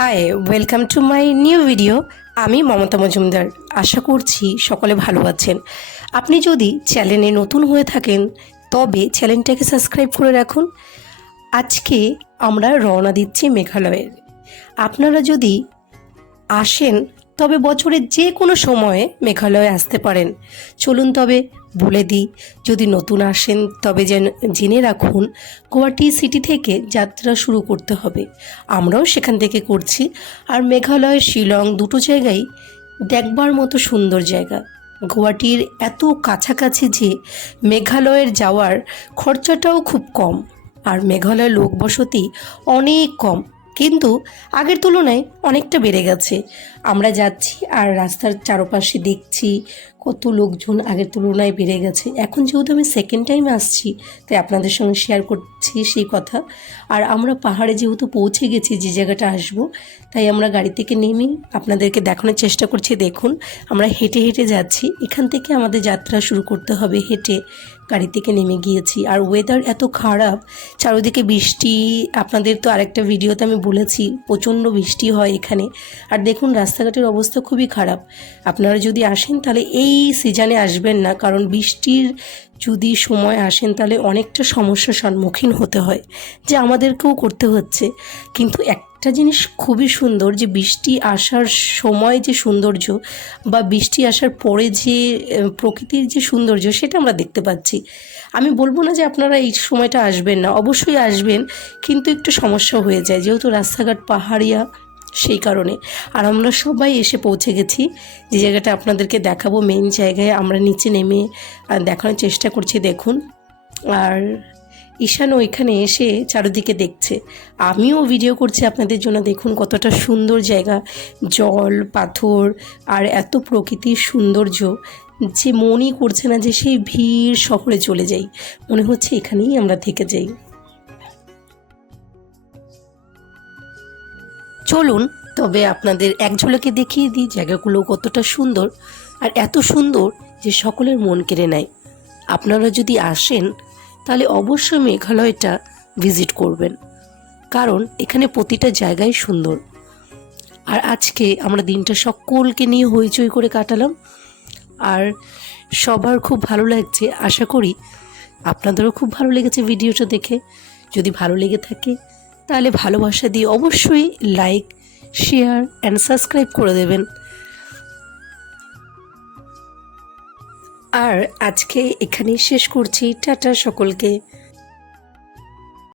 High, welcome to my new video. আমি মমতা মজুমদার। আশা করছি সকলে ভালো আছেন। আপনি যদি চ্যানেলে নতুন হয়ে থাকেন তবে চ্যানেলটাকে সাবস্ক্রাইব করে রাখুন। আজকে আমরা রওনা দিচ্ছি মেঘালয়ের। আপনারা যদি আসেন তবে বছরের যে কোনো সময়ে মেঘালয়ে আসতে পারেন। চলুন তবে বলে দিই, যদি নতুন আসেন তবে জেনে রাখুন গুয়াহাটি সিটি থেকে যাত্রা শুরু করতে হবে। আমরাও সেখান থেকে করছি। আর মেঘালয় শিলং দুটো জায়গায় দেখবার মতো সুন্দর জায়গা। গুয়াহাটির এত কাছাকাছি যে মেঘালয়ের যাওয়ার খরচাটাও খুব কম। আর মেঘালয়ের লোকবসতি অনেক কম, কিন্তু আগের তুলনায় অনেকটা বেড়ে গেছে। আমরা যাচ্ছি আর রাস্তার চারপাশে দেখছি কত লোকজন আগের তুলনায় বেড়ে গেছে। এখন যেহেতু আমি সেকেন্ড টাইম আসছি তাই আপনাদের সঙ্গে শেয়ার করছি সেই কথা। আর আমরা পাহাড়ে যেহেতু পৌঁছে গেছি যে জায়গাটা আসবো, তাই আমরা গাড়ি থেকে নেমে আপনাদেরকে দেখানোর চেষ্টা করছি। দেখুন, আমরা হেঁটে হেঁটে যাচ্ছি। এখান থেকে আমাদের যাত্রা শুরু করতে হবে হেঁটে। গাড়ি থেকে নেমে গিয়েছি আর ওয়েদার এত খারাপ, চারিদিকে বৃষ্টি। আপনাদের তো আরেকটা ভিডিওতে আমি বলেছি প্রচণ্ড বৃষ্টি হয় এখানে। আর দেখুন রাস্তাঘাটের অবস্থা খুবই খারাপ। আপনারা যদি আসেন তাহলে এই সিজনে আসবেন না, কারণ বৃষ্টির যদি সময় আসেন তাহলে অনেকটা সমস্যার সম্মুখীন হতে হয়, যে আমাদেরকেও করতে হচ্ছে। কিন্তু একটা জিনিস খুবই সুন্দর, যে বৃষ্টি আসার সময় যে সৌন্দর্য বা বৃষ্টি আসার পরে যে প্রকৃতির যে সৌন্দর্য সেটা আমরা দেখতে পাচ্ছি। আমি বলবো না যে আপনারা এই সময়টা আসবেন না, অবশ্যই আসবেন, কিন্তু একটু সমস্যা হয়ে যায় যেহেতু রাস্তাঘাট পাহাড়িয়া, সেই কারণে। আর আমরা সবাই এসে পৌঁছে গেছি যে জায়গাটা আপনাদেরকে দেখাবো, মেইন জায়গায় আমরা নিচে নেমে দেখানোর চেষ্টা করছি। দেখুন, আর ঈশান ওইখানে এসে চারিদিকে দেখছে, আমিও ভিডিও করছি আপনাদের জন্য। দেখুন কতটা সুন্দর জায়গা, জল পাথর আর এত প্রকৃতির সৌন্দর্য যে মনই করছে না যে সেই ভিড় শহরে চলে যাই, মনে হচ্ছে এখানেই আমরা থেকে যাই। চলুন তবে আপনাদের এক ঝলকে দেখিয়ে দিই জায়গাগুলো কতটা সুন্দর, আর এত সুন্দর যে সকলের মন কেড়ে নেয়। আপনারা যদি আসেন তাহলে অবশ্যই মেঘালয়টা ভিজিট করবেন, কারণ এখানে প্রতিটা জায়গায় সুন্দর। আর আজকে আমরা দিনটা সকলকে নিয়ে হইচই করে কাটালাম, আর সবার খুব ভালো লাগছে। আশা করি আপনাদেরও খুব ভালো লেগেছে ভিডিওটা দেখে। যদি ভালো লেগে থাকে তাহলে ভালোবাসা দিয়ে অবশ্যই লাইক, শেয়ার অ্যান্ড সাবস্ক্রাইব করে দেবেন। আর আজকে এখানেই শেষ করছি। টাটা সকলকে।